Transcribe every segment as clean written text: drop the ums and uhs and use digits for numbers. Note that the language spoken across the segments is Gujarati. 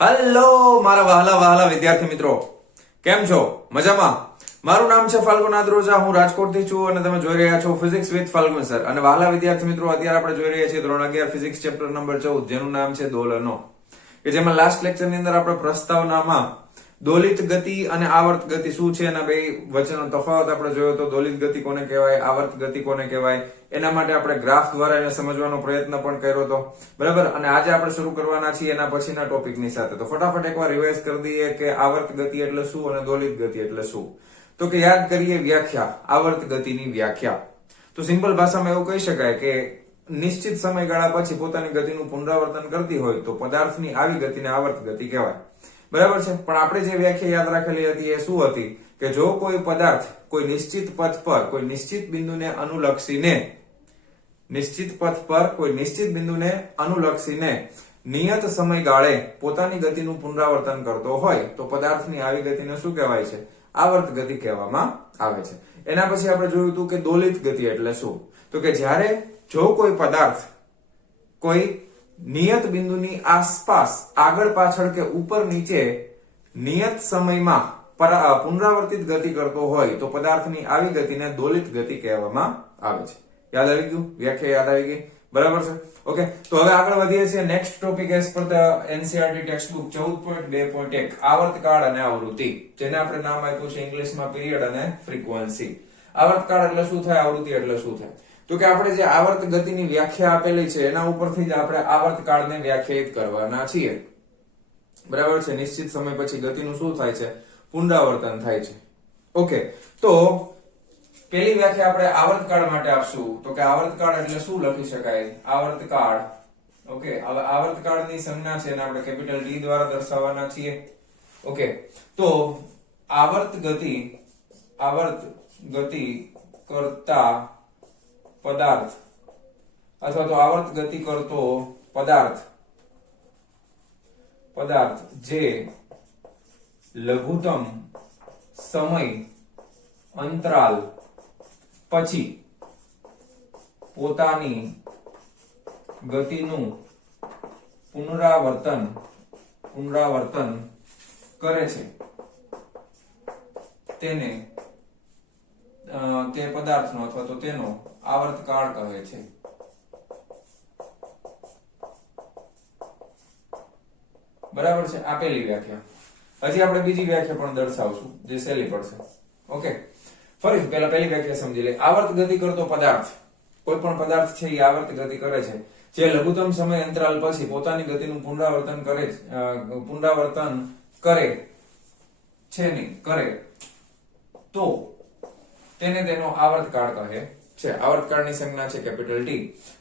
હેલો મારા વહાલા વહાલા વિદ્યાર્થી મિત્રો, કેમ છો? મજામાં? મારું નામ છે ફાલ્ગુન આદ્રોજા, હું રાજકોટથી છું અને તમે જોઈ રહ્યા છો ફિઝિક્સ વિથ ફાલ્ગુન સર. અને વહાલા વિદ્યાર્થી મિત્રો, અત્યારે આપણે જોઈ રહ્યા છીએ ધોરણ 11 ફિઝિક્સ ચેપ્ટર નંબર 14, જેનું નામ છે દોલનો, કે જેમાં લાસ્ટ લેક્ચર ની અંદર આપણે પ્રસ્તાવનામાં દોલિત ગતિ અને આવર્ત ગતિ શું છે એના બે વચ્ચેનો તફાવત આપણે જોયો હતો. દોલિત ગતિ કોને કહેવાય, આવર્ત ગતિ કોને કહેવાય, એના માટે આપણે ગ્રાફ દ્વારા એને સમજવાનો પ્રયત્ન પણ કર્યો હતો, બરાબર. અને આજે આપણે શરૂ કરવાના છીએ એના પછીના ટોપિકની સાથે. તો ફટાફટ એકવાર રિવાઇઝ કરી દઈએ કે આવર્ત ગતિ એટલે શું અને દોલિત ગતિ એટલે શું. તો કે યાદ કરીએ વ્યાખ્યા, આવર્ત ગતિની વ્યાખ્યા. તો સિમ્પલ ભાષામાં એવું કહી શકાય કે નિશ્ચિત સમયગાળા પછી પોતાની ગતિનું પુનરાવર્તન કરતી હોય તો પદાર્થની આવી ગતિને આવર્ત ગતિ કહેવાય, બરાબર છે. પણ આપણે જે વ્યાખ્યા યાદ રાખેલી હતી એ શું હતી કે જો કોઈ પદાર્થ કોઈ નિશ્ચિત પથ પર કોઈ નિશ્ચિત બિંદુને અનુલક્ષીને નિયત સમયગાળે પોતાની ગતિનું પુનરાવર્તન કરતો હોય તો પદાર્થની આવી ગતિને શું કહેવાય છે? આવર્ત ગતિ કહેવામાં આવે છે. એના પછી આપણે જોયું હતું કે દોલિત ગતિ એટલે શું. તો કે જ્યારે જો કોઈ પદાર્થ કોઈ નિયત બિંદુની આસપાસ આગળ પાછળ કે ઉપર નીચે નિયત સમયમાં પુનરાવર્તિત ગતિ કરતો હોય તો પદાર્થની આવી ગતિને દોલિત ગતિ કહેવામાં આવે છે. યાદ આવી ગયું? વ્યાખ્યા યાદ આવી ગઈ? બરાબર છે. ઓકે, તો હવે આગળ વધીએ છીએ. Next topic as per the NCERT text book 14.2.1 આવર્તકાળ અને આવૃત્તિ, જેને આપણે નામ આપ્યું છે ઇંગ્લિશમાં પીરિયડ અને ફ્રીક્વન્સી. આવર્તકાળ એટલે શું થાય, આવૃત્તિ એટલે શું થાય? તો કે આપણે જે આવર્ત ગતિની વ્યાખ્યા આપેલી છે એના ઉપરથી જ આપણે આવર્તકાળને વ્યાખ્યાયિત કરવાના છીએ, બરાબર છે. નિશ્ચિત સમય પછી ગતિનું શું થાય છે? પુનરાવર્તન થાય છે. ઓકે, તો પહેલી વ્યાખ્યા આપણે આવર્તકાળ માટે આપશું. તો કે આવર્તકાળ એટલે શું લખી શકાય? આવર્તકાળ, ઓકે, હવે આવર્તકાળની સંજ્ઞા છે એને આપણે કેપિટલ T દ્વારા દર્શાવવાના છીએ. ઓકે, તો આવર્ત ગતિ કરતા પદાર્થ અથવા તો આવર્ત ગતિ કરતો પદાર્થ જે લઘુત્તમ સમય અંતરાલ પછી પોતાની ગતિનું પુનરાવર્તન કરે છે તેને તે પદાર્થનો અથવા તો તેનો આવર્તકાળ કહે છે. બરાબર છે. આ પહેલી વ્યાખ્યા. હજી આપણે બીજી વ્યાખ્યા પણ દર્શાવશું જે સહેલી પડશે. ઓકે, ફરી પહેલા પહેલી વ્યાખ્યા સમજી લે. આવર્ત ગતિ કરતો પદાર્થ, કોઈ પણ પદાર્થ છે એ આવર્ત ગતિ કરે છે જે લઘુત્તમ સમય અંતરાલ પછી પોતાની ગતિનું પુનરાવર્તન કરે તો તેને તેનો આવર્તકાળ કહે છે. આવર્તકાળની સંજ્ઞા છે કેપિટલ T.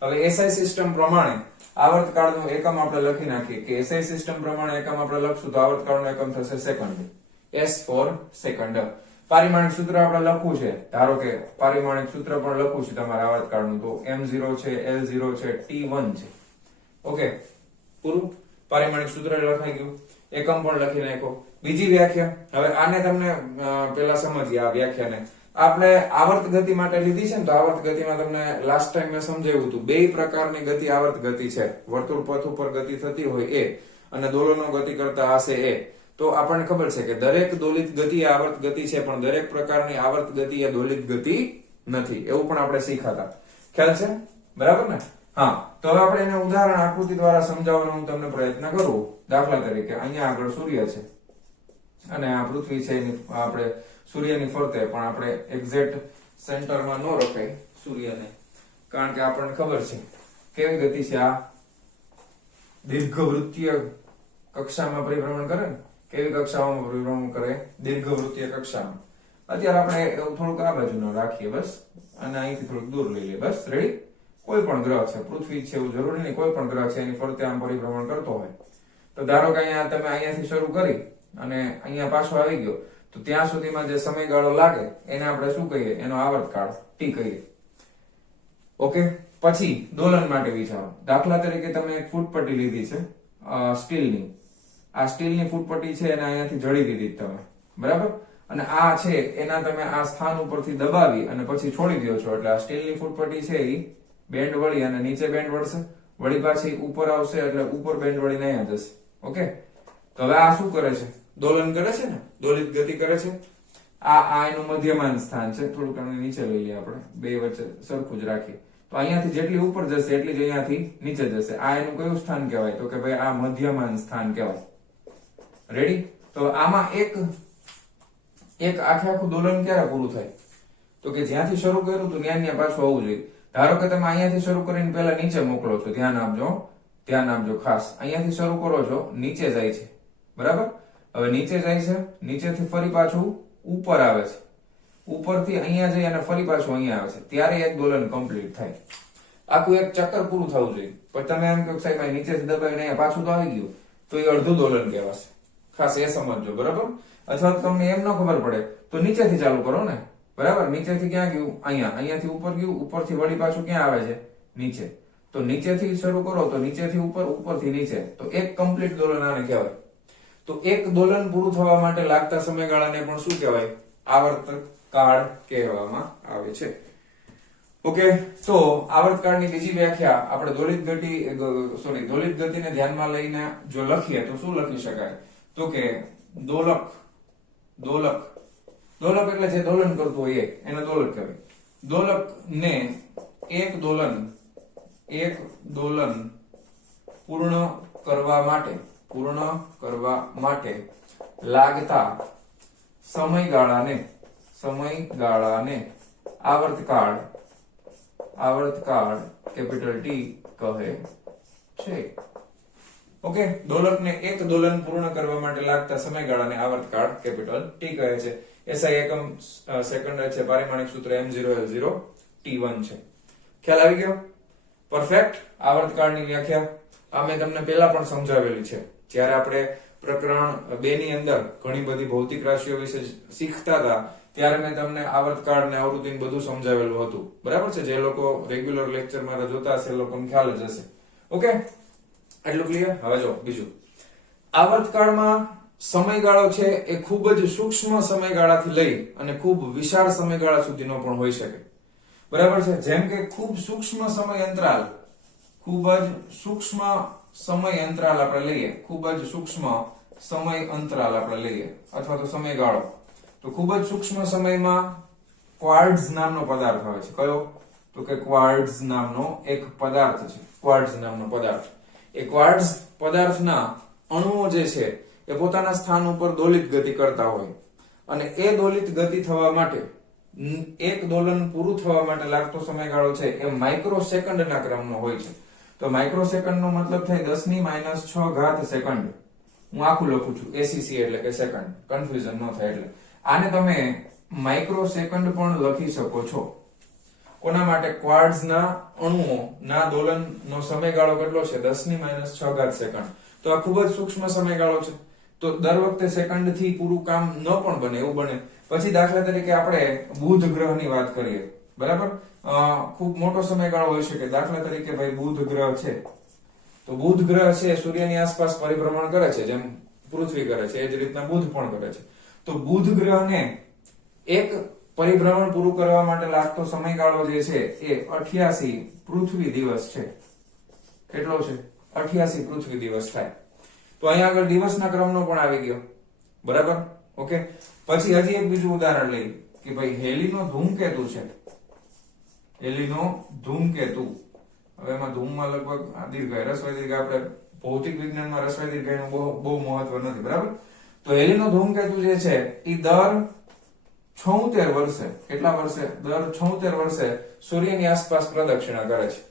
હવે SI સિસ્ટમ પ્રમાણે આવર્તકાળનો એકમ આપણે લખી નાખીએ કે SI સિસ્ટમ પ્રમાણે એકમ આપણે લખશું તો આવર્તકાળનો એકમ થશે સેકન્ડ. S for second. પારિમાણિક સૂત્ર આપણે લખવું છે, ધારો કે પારિમાણિક સૂત્ર પણ લખવું છે તમારે આવર્તકાળનું, તો M0 છે, L0 છે, T1 છે. ઓકે, પૂરું. પારિમાણિક સૂત્ર લખાઈ ગયું, એકમ પણ લખી નાખ્યો. બીજી વ્યાખ્યા, હવે આને તમને પેલા સમજીએ. આ વ્યાખ્યાને આપણે આવર્ત ગતિ માટે લીધી છે ને, તો આવર્ત ગતિમાં તમને લાસ્ટ ટાઈમ મેં સમજાવ્યું હતું બે પ્રકારની ગતિ આવર્ત ગતિ છે. વર્તુળ પથ ઉપર ગતિ થતી હોય એ અને દોલનો ગતિ કરતા હશે એ. તો આપણને ખબર છે કે દરેક દોલિત ગતિ એ આવર્ત ગતિ છે, પણ દરેક પ્રકારની આવર્ત ગતિ એ દોલિત ગતિ નથી, એવું પણ આપણે શીખાતા. ખ્યાલ છે? બરાબર ને? હા, તો હવે આપણે એને ઉદાહરણ આકૃતિ દ્વારા સમજાવવાનો હું તમને પ્રયત્ન કરું. દાખલા તરીકે અહીંયા આગળ સૂર્ય છે અને આ પૃથ્વી છે, આપણે સૂર્યની ફરતે, પણ આપણે એક્ઝેક્ટ સેન્ટરમાં ન રખાય સૂર્યને, કારણ કે આપણને ખબર છે કેવી ગતિ છે. આ દીર્ઘવૃત્તીય કક્ષામાં પરિભ્રમણ કરે ને, કેવી કક્ષાઓમાં પરિભ્રમણ કરે? દીર્ઘવૃત્તીય કક્ષામાં. અત્યારે આપણે થોડુંક આ બાજુનો રાખીએ બસ, અને અહીંથી થોડુંક દૂર લઈ લઈએ બસ. રેડી? કોઈ પણ ગ્રહ છે, પૃથ્વી છે એવું જરૂરી નહીં, કોઈ પણ ગ્રહ છે એની ફરતે આમ પરિભ્રમણ કરતો હોય તો ધારો કે અહીંયા તમે અહીંયાથી શરૂ કરી અને અહીંયા પાછો આવી ગયો તો ત્યાં સુધીમાં જે સમયગાળો લાગે એને આપણે શું કહીએ? એનો આવર્તકાળ T કહીએ. ઓકે, પછી દોલન માટે વિચારો. દાખલા તરીકે તમે એક ફૂટપટ્ટી લીધી છે સ્ટીલની. આ સ્ટીલની ફૂટપટ્ટી છે એને અહીંયાથી જડી દીધી તમે, બરાબર. અને આ છે એના તમે આ સ્થાન ઉપરથી દબાવી અને પછી છોડી દો છો, એટલે આ સ્ટીલની ફૂટપટ્ટી છે એ બેન્ડ વળી અને નીચે બેન્ડ વળશે, વળી પાછી ઉપર આવશે એટલે ઉપર બેન્ડ વળીને અહીંયા જશે. ઓકે, તો હવે આ શું કરે છે? દોલન કરે છે ને, દોલિત ગતિ કરે છે. આ એનું મધ્યમાન સ્થાન છે. થોડુંક આને નીચે લઈ લઈએ આપણે, બે વચ્ચે સરખું જ રાખીએ. તો અહીંયાથી જેટલી ઉપર જશે એટલી જ અહીંયાથી નીચે જશે. આ એનું કયું સ્થાન કહેવાય? તો કે ભાઈ આ મધ્યમાન સ્થાન કહેવાય. રેડી? તો આમાં એક આખું દોલન ક્યારે પૂરું થાય? તો કે જ્યાંથી શરૂ કર્યું તો ત્યાં પાછું આવવું જોઈએ. ધારો કે તમે અહીંયાથી શરૂ કરીને પહેલા નીચે મોકલો છો, ધ્યાન આપજો ખાસ. અહીંયાથી શરૂ કરો છો, નીચે જાય છે, બરાબર? હવે નીચે જાય છે, નીચેથી ફરી પાછું ઉપર આવે છે, ઉપરથી અહીંયા જઈ અને ફરી પાછું અહીંયા આવે છે, ત્યારે એક દોલન કમ્પ્લીટ થાય. આખું એક ચક્કર પૂરું થવું જોઈએ. પણ તમે એમ કહો સાહેબ નીચેથી દબાવીને અહીંયા પાછું તો આવી ગયું, તો એ અડધું દોલન કહેવાશે. ખાસ એ સમજજો, બરાબર? અથવા તમને એમ ન ખબર પડે તો નીચેથી ચાલુ કરો ને, બરાબર? નીચેથી ક્યાં ગયું? અહીંયાથી ઉપર ગયું, ઉપરથી વળી પાછું ક્યાં આવે છે? નીચે. તો નીચેથી શરૂ કરો તો નીચેથી ઉપર, ઉપરથી નીચે, તો એક કમ્પ્લીટ દોલન આને કહેવાય. તો એક દોલન પૂરું થવા માટે લાગતા સમયગાળાને પણ શું કહેવાય? આવર્તક કાળ કહેવામાં આવે છે. ઓકે, તો આવર્તકાળની બીજી વ્યાખ્યા આપણે દોલિત ગતિને ધ્યાનમાં લઈને જો લખીએ તો શું લખી શકાય? તો કે દોલક એટલે જે દોલન કરતું હોય એને દોલક કહેવાય. દોલકને એક દોલન પૂર્ણ કરવા માટે લાગતા સમયગાળાને આવર્તકાળ કેપિટલ ટી કહે છે. ઓકે, દોલકને એક દોલન પૂર્ણ કરવા માટે લાગતા સમયગાળાને આવર્તકાળ કેપિટલ ટી કહે છે. એસઆઈ એકમ સેકન્ડ છે, પારિમાણિક સૂત્ર m0l0 t1 છે. ખ્યાલ આવી ગયો? પરફેક્ટ. આવર્તકાળની વ્યાખ્યા આ મેં તમને પહેલા પણ સમજાવેલી છે. જ્યારે આપણે પ્રકરણ 2 ની અંદર ઘણી બધી ભૌતિક રાશિઓ વિશે શીખતા હતા ત્યારે મેં તમને આવર્તકાળ ને આવૃત્તિ બધું સમજાવેલું હતું, બરાબર છે? જે લોકો રેગ્યુલર લેક્ચર મારા જોતા હશે એ લોકોને ખ્યાલ જ હશે. ઓકે, એટલું ક્લિયર? હવે જો બીજું, આવર્તકાળમાં સમયગાળો છે એ ખૂબ જ સૂક્ષ્મ સમયગાળાથી લઈ અને ખૂબ વિશાળ સમયગાળા સુધીનો પણ હોઈ શકે, બરાબર છે? જેમ કે ખૂબ જ સૂક્ષ્મ સમય અંતરાલ આપણે લઈએ, અથવા તો સમયગાળો, તો ખૂબ જ સૂક્ષ્મ સમયમાં ક્વાર્ટઝ નામનો પદાર્થ હોય છે. કયો? તો કે ક્વાર્ટઝ નામનો એક પદાર્થ છે. એ ક્વાર્ટઝ પદાર્થના અણુઓ જે છે એ પોતાના સ્થાન ઉપર દોલિત ગતિ કરતા હોય, અને એ દોલિત ગતિ થવા માટે એક દોલન પૂરું થવા માટે લાગતો સમયગાળો છે એ માઇક્રોસેકન્ડના ક્રમનો હોય છે. તો માઇક્રોસેકન્ડનો મતલબ થાય 10⁻6 સેકન્ડ. હું આખું લખું છું, એસીસી એટલે કે સેકન્ડ, કન્ફ્યુઝન ન થાય એટલે. આને તમે માઇક્રોસેકન્ડ પણ લખી શકો છો. કોના માટે? ક્વાર્ટઝના અણુઓના દોલનનો સમયગાળો કેટલો છે? 10⁻6 સેકન્ડ. તો આ ખૂબ જ સૂક્ષ્મ સમયગાળો છે. તો દર વખતે સેકન્ડ થી પૂરું કામ ન પણ બને, એવું બને. પછી દાખલા તરીકે આપણે બુધ ગ્રહની વાત કરીએ, બરાબર? ખૂબ મોટો સમયગાળો હોઈ શકે. દાખલા તરીકે ભાઈ બુધ ગ્રહ છે, તો બુધ ગ્રહ છે સૂર્યની આસપાસ પરિભ્રમણ કરે છે, જેમ પૃથ્વી કરે છે એ જ રીતના બુધ પણ કરે છે. તો બુધ ગ્રહને એક પરિભ્રમણ પૂરું કરવા માટે લાગતો સમયગાળો જે છે એ 88 પૃથ્વી દિવસ છે. કેટલો છે? 88 પૃથ્વી દિવસ થાય. તો અહીંયા આગળ દિવસના ક્રમનો પણ આવી ગયો, બરાબર? ઓકે, પછી હજી એક બીજું ઉદાહરણ લઈએ કે ભાઈ હેલીનો ધૂમકેતુ છે. હવે એમાં ધૂમમાં લગભગ દીર્ઘાય, રસ્વાય દીર્ઘ, આપણે ભૌતિક વિજ્ઞાનમાં રસ્વાય દીર્ઘાયનું બહુ મહત્વ નથી, બરાબર? તો હેલીનો ધૂમકેતુ જે છે એ દર 76 વર્ષે, કેટલા વર્ષે? દર 76 વર્ષે સૂર્યની આસપાસ પ્રદક્ષિણા કરે છે.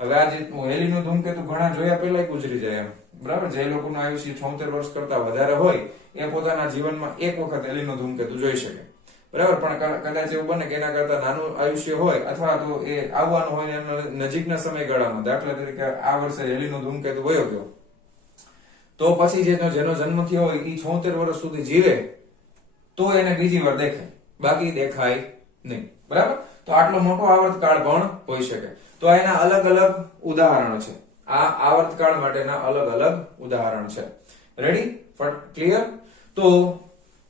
હવે આ જે હેલીનો ધૂમકેતુ ઘણા જોયા પહેલા ગુજરી જાય એમ, બરાબર? જે લોકોનું આયુષ્ય 76 વર્ષ કરતા વધારે હોય એ પોતાના જીવનમાં એક વખત હેલીનો ધૂમકેતુ જોઈ શકે, બરાબર? પણ કદાચ એવું બને કે એના કરતા નાનું આયુષ્ય હોય, અથવા તો એ આવવાનું હોય એના નજીકના સમયગાળામાં, દાખલા તરીકે આ વર્ષે હેલીનો ધૂમકેતુ વયો ગયો, તો પછી જેનો જન્મ થયો હોય એ 76 વર્ષ સુધી જીવે તો એને બીજી વાર દેખાય, બાકી દેખાય નહીં, બરાબર? તો આટલો મોટો આવર્તકાળ પણ હોઈ શકે. તો એના અલગ અલગ ઉદાહરણો છે. આ આવર્તકાળ માટેના અલગ અલગ ઉદાહરણ છે. રેડી? ક્લિયર? તો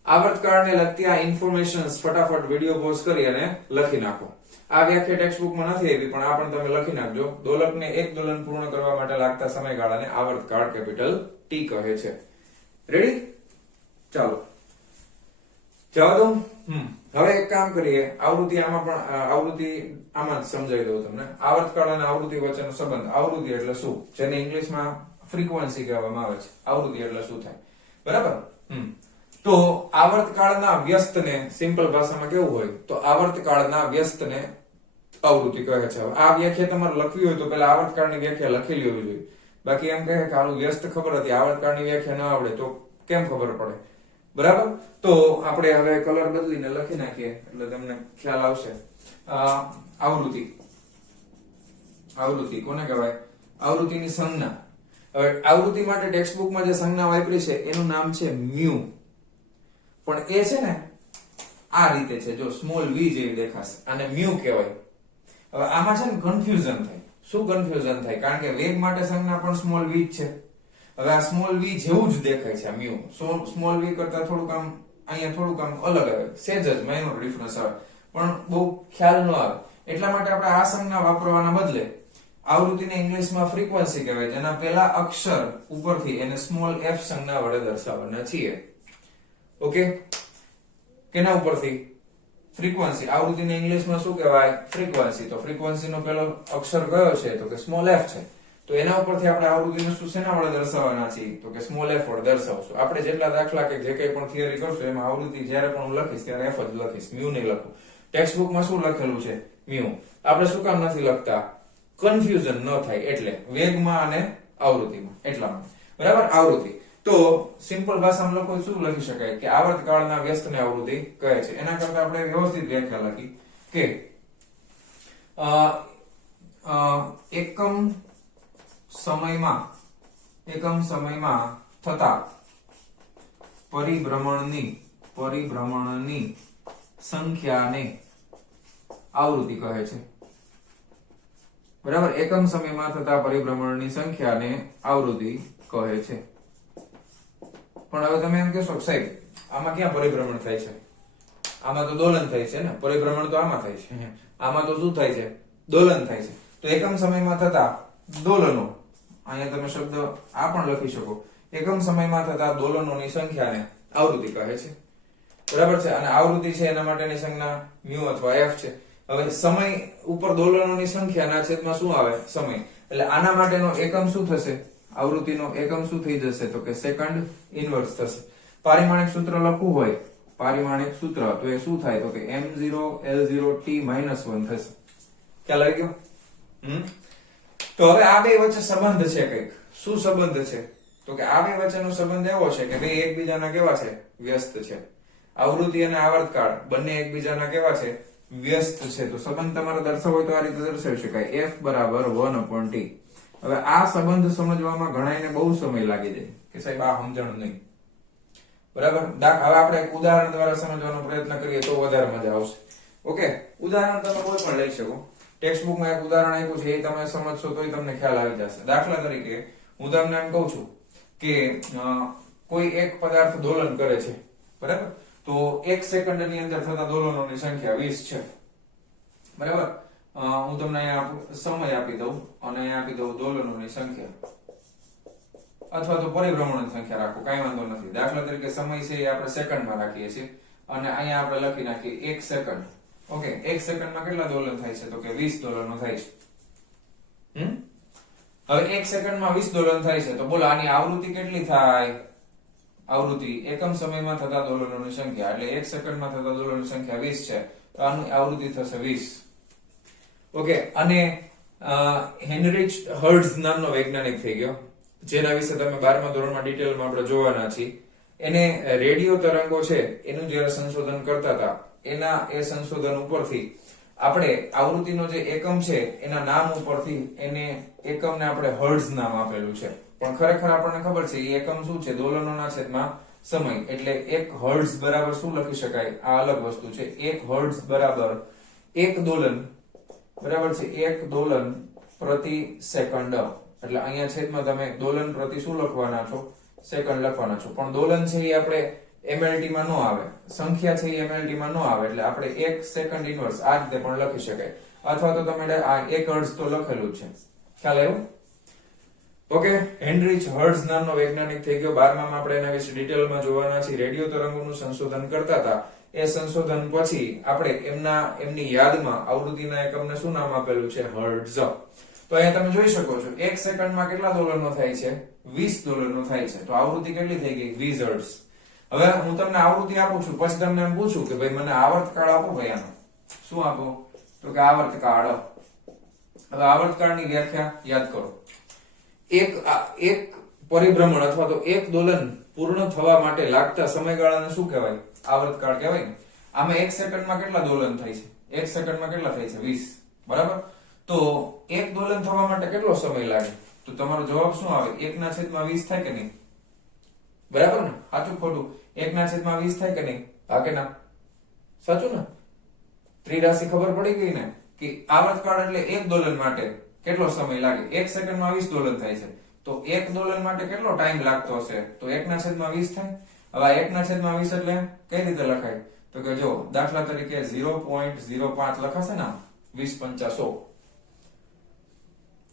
આવર્તકાળને લગતી આ ઇન્ફોર્મેશન્સ ફટાફટ વિડિયો પોઝ કરી અને લખી નાખો. આ વ્યાખ્યા ટેક્સ્ટબુકમાં નથી આવી, પણ આ પણ તમે લખી નાખજો. દોલકને એક દોલન પૂર્ણ કરવા માટે લાગતા સમયગાળાને આવર્તકાળ કેપિટલ ટી કહે છે. રેડી? ચાલો જવા દઉં. હવે એક કામ કરીએ, આવૃત્તિ આમાં પણ આવૃત્તિ આમાં જ સમજાવી દઉં તમને. આવર્તકાળ અને આવૃત્તિ વચ્ચેનો સંબંધ. આવૃત્તિ એટલે શું, જેને ઇંગ્લિશમાં ફ્રીક્વન્સી કહેવામાં આવે છે. આવૃત્તિ એટલે શું થાય, બરાબર? તો આવર્તકાળના વ્યસ્તને સિમ્પલ ભાષામાં કેવું હોય તો આવર્તકાળના વ્યસ્તને આવૃત્તિ કહે છે. આ વ્યાખ્યા તમારે લખવી હોય તો પહેલા આવર્તકાળની વ્યાખ્યા લખેલી હોવી જોઈએ. બાકી એમ કહે કે આનું વ્યસ્ત ખબર હતી, આવર્તકાળની વ્યાખ્યા ન આવડે તો કેમ ખબર પડે, બરાબર? તો આપણે હવે કલર બદલીને લખી નાખીએ એટલે તમને ખ્યાલ આવશે. આવૃત્તિ, આવૃત્તિ કોને કહેવાય? આવૃત્તિની સંજ્ઞા. હવે આવૃત્તિ માટે ટેક્સ્ટ બુકમાં જે સંજ્ઞા વાપરી છે એનું નામ છે મ્યુ. પણ એ છે ને આ રીતે છે, જો સ્મોલ v જેવી દેખાશે, આને મ્યુ કહેવાય. હવે આમાં છે ને કન્ફ્યુઝન થાય. શું કન્ફ્યુઝન થાય? કારણ કે વેગ માટે સંજ્ઞા પણ સ્મોલ v જ છે. હવે આ સ્મોલ v જેવું જ દેખાય છે આ મ્યુ. સ્મોલ v કરતા થોડુંક આમ અહીંયા થોડુંક આમ અલગ આવે, સેજ જ માઇનોર ડિફરન્સ આવે, પણ બહુ ખ્યાલ ન આવે. એટલા માટે આપણે આ સંજ્ઞા વાપરવાના બદલે આવૃત્તિને ઇંગ્લિશમાં ફ્રીક્વન્સી કહેવાય, જેના પહેલા અક્ષર ઉપરથી એને સ્મોલ f સંજ્ઞા વડે દર્શાવવાના છીએ. ઓકે, કેના ઉપરથી? ફ્રીક્વન્સી. આવૃત્તિને ઇંગ્લિશમાં શું કહેવાય? ફ્રીક્વન્સી. તો ફ્રીક્વન્સીનો પહેલો અક્ષર કયો છે તો કે સ્મોલ f છે. તો એના ઉપરથી આપણે આવૃત્તિને શું શેના વડે દર્શાવવાના છીએ તો કે સ્મોલ f વડે દર્શાવશું. આપણે જેટલા દાખલા કે જે કંઈ પણ થિયરી કરશું એમાં આવૃત્તિ જ્યારે પણ હું લખીશ ત્યારે f જ લખીશ, મ્યુ નહીં લખું. ટેક્સ્ટ બુકમાં શું લખેલું છે? મ્યુ. આપણે શું કામ નથી લખતા? કન્ફ્યુઝન ન થાય એટલે, વેગમાં અને આવૃત્તિમાં, એટલા માટે, બરાબર? આવૃત્તિ. તો સિમ્પલ ભાષામાં લખો શું લખી શકાય કે આવર્તકાળના વ્યસ્તને આવૃત્તિ કહે છે. એના કરતા આપણે વ્યવસ્થિત વ્યાખ્યા લખી કે એકમ સમયમાં થતા પરિભ્રમણની સંખ્યાને આવૃત્તિ કહે છે. બરાબર? એકમ સમયમાં થતા પરિભ્રમણની સંખ્યાને આવૃત્તિ કહે છે. પણ હવે તમે એમ કહેશો સાહેબ આમાં ક્યાં પરિભ્રમણ થાય છે? આમાં તો દોલન થાય છે ને. પરિભ્રમણ તો આમાં થાય છે, આમાં તો શું થાય છે? દોલન થાય છે. તો એકમ સમયમાં થતા દોલનો, અહીંયા તમે શબ્દ આ પણ લખી શકો, એકમ સમયમાં થતા દોલનોની સંખ્યાને આવૃત્તિ કહે છે. બરાબર છે? અને આવૃત્તિ છે એના માટેની સંજ્ઞા મ્યુ અથવા f છે. હવે સમય ઉપર દોલનોની સંખ્યાના છેદમાં શું આવે? સમય. એટલે આના માટેનો એકમ શું થશે? આવૃત્તિનો એકમ શું થઈ જશે તો કે સેકન્ડ ઇનવર્સ થશે. પારિમાણિક સૂત્ર લખવું હોય, પારિમાણિક સૂત્ર, તો એ શું થાય તો કે m0 l0 t - 1 થશે. ખ્યાલ આવી ગયો? તો હવે આ બે વચ્ચે સંબંધ છે કંઈક. શું સંબંધ છે તો કે આ બે વચ્ચેનો સંબંધ એવો છે કે બે એકબીજાના કેવા છે? વ્યસ્ત છે. આવૃત્તિ અને આવર્તકાળ બંને એકબીજાના કેવા છે? વ્યસ્ત છે. તો સંબંધ તમારે દર્શાવવો હોય તો આ રીતે દર્શાવી શકાય, f = 1/t. હવે આ સંબંધ સમજવામાં ઘણાને બહુ સમય લાગી જાય કે સાહેબ આ સમજણ નહીં, બરાબર? હવે આપણે એક ઉદાહરણ દ્વારા સમજવાનો પ્રયત્ન કરીએ તો વધારે મજા આવશે. ઓકે, ઉદાહરણ તમે કોઈ પણ લઈ શકો. ટેક્સ્ટ બુકમાં એક ઉદાહરણ આપ્યું છે, એ તમે સમજશો તોય તમને ખ્યાલ આવી જશે. દાખલા તરીકે હું તમને એમ કહું છું કે કોઈ એક પદાર્થ દોલન કરે છે, બરાબર? તો 1 સેકન્ડની અંદર થતા દોલનોની સંખ્યા 20 છે, બરાબર? હું તમને અહીંયા સમય આપી દઉં અને અહીંયા આપી દઉં દોલનોની સંખ્યા, અથવા તો પરિભ્રમણની સંખ્યા રાખો, કાંઈ વાંધો નથી. દાખલા તરીકે સમય છે એ આપણે સેકન્ડમાં રાખીએ છીએ અને અહીંયા આપણે લખી નાખીએ 1 સેકન્ડ. ઓકે, 1 સેકન્ડમાં કેટલા દોલન થાય છે તો કે 20 દોલનો થાય છે. હવે 1 સેકન્ડમાં 20 દોલન થાય છે તો બોલો આની આવૃત્તિ કેટલી થાય? આવૃત્તિ એકમ સમયમાં થતા દોલનોની સંખ્યા, એટલે 1 સેકન્ડમાં થતા દોલનોની સંખ્યા 20 છે તો આની આવૃત્તિ થશે 20. ઓકે, અને હેનરીચ હર્ટ્ઝ નામનો વૈજ્ઞાનિક થઈ ગયો, જેના વિશે તમે 12મા ધોરણમાં ડિટેલમાં આપણે જોવાના છીએ. એને રેડિયો તરંગો છે એનું જ્યારે સંશોધન કરતા હતા, એના એ સંશોધન ઉપરથી આપણે આવૃત્તિનો જે એકમ છે એના નામ ઉપરથી એને એકમને આપણે હર્ટ્ઝ નામ આપેલું છે. પણ ખરેખર આપણને ખબર છે એ એકમ શું છે? દોલનોના છેદમાં સમય. એટલે 1 હર્ટ્ઝ બરાબર શું લખી શકાય? આ અલગ વસ્તુ છે. 1 હર્ટ્ઝ બરાબર 1 દોલન, બરાબર છે? 1 દોલન પ્રતિ સેકન્ડ. એટલે અહીંયા છેદમાં તમે દોલન પ્રતિ શું લખવાના છો? સેકન્ડ લખવાના છો. પણ દોલન છે એ આપણે MLT માં ન આવે, સંખ્યા છે એ MLT માં ન આવે, એટલે આપણે 1 સેકન્ડ ઇનવર્સ આ રીતે પણ લખી શકાય. અથવા તો તમે આ 1 હર્ટ્ઝ તો લખેલું જ છે, ખ્યાલ આવ્યો? ઓકે, હેનરીચ હર્ટ્ઝ નામનો વૈજ્ઞાનિક થઈ ગયો. 12માં આપણે એના વિશે ડિટેલમાં જોવાના છીએ. રેડિયો તરંગોનું સંશોધન કરતા હતા. એ સંશોધન પછી આપણે એમની યાદમાં આવૃત્તિના એકમને શું નામ આપેલું છે? હર્ટ્ઝ. તો અહીંયા તમે જોઈ શકો છો 1 સેકન્ડમાં કેટલા દોલનો થાય છે? 20 દોલનો થાય છે. તો આવૃત્તિ કેટલી થઈ ગઈ? 20 હર્ટ્ઝ. હવે હું તમને આવૃત્તિ આપું છું, પછી તમને એમ પૂછું કે ભાઈ મને આવર્તકાળ આપો. ભાઈ આનો શું આપો? તો કે આવર્તકાળ. હવે આવર્તકાળની વ્યાખ્યા યાદ કરો. એક પરિભ્રમણ અથવા તો એક દોલન પૂર્ણ થવા માટે લાગતા સમયગાળાને શું કહેવાય? આવર્તકાળ કહેવાય ને. આમાં 1 સેકન્ડમાં કેટલા દોલન થાય છે? 1 સેકન્ડમાં કેટલા થાય છે? 20. બરાબર. તો એક દોલન થવા માટે કેટલો સમય લાગે? તો તમારો જવાબ શું આવે? 1/20 થાય કે નહીં? બરાબર ને? સાચું ખોટું? 1/20 થાય કે નહીં? હા કે ના? સાચું ને? ત્રિરાશિ ખબર પડી ગઈ ને કે આવર્તકાળ એટલે એક દોલન માટે કેટલો સમય લાગે? 1 સેકન્ડમાં 20 દોલન થાય છે. તો એક દોલન માટે કેટલો ટાઈમ લાગતો હશે? તો 1/20 થાય. હવે આ 1/20 એટલે કઈ રીતે લખાય? તો કે જો દાખલા તરીકે 0.05 લખાશે ને, 20 × 100.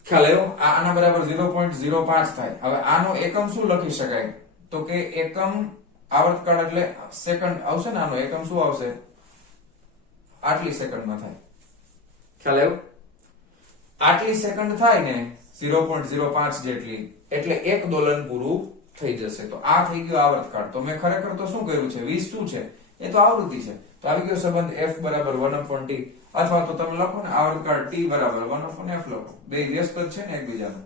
ખ્યાલ આવ્યો? આના બરાબર 0.05 થાય. હવે આનો એકમ શું લખી શકાય? તો કે એકમ આવર્તકાળ એટલે સેકન્ડ આવશે ને. આનો એકમ શું આવશે? આટલી સેકન્ડમાં થાય. ખ્યાલ આવ્યો? આટલી સેકન્ડ થાય ને 0.05 જેટલી, એટલે એક દોલન પૂરું થઈ જશે. તો આ થઈ ગયો આવર્તકાળ. તો મેં ખરેખર તો શું કર્યું છે? 20 શું છે? એ તો આવૃત્તિ છે. તો આવી ગયો સંબંધ F બરાબર 1/T, અથવા તો તમે લખો ને આવર્તકાળ T બરાબર 1/F લખો. બે વ્યસ્ત છે ને એકબીજાના.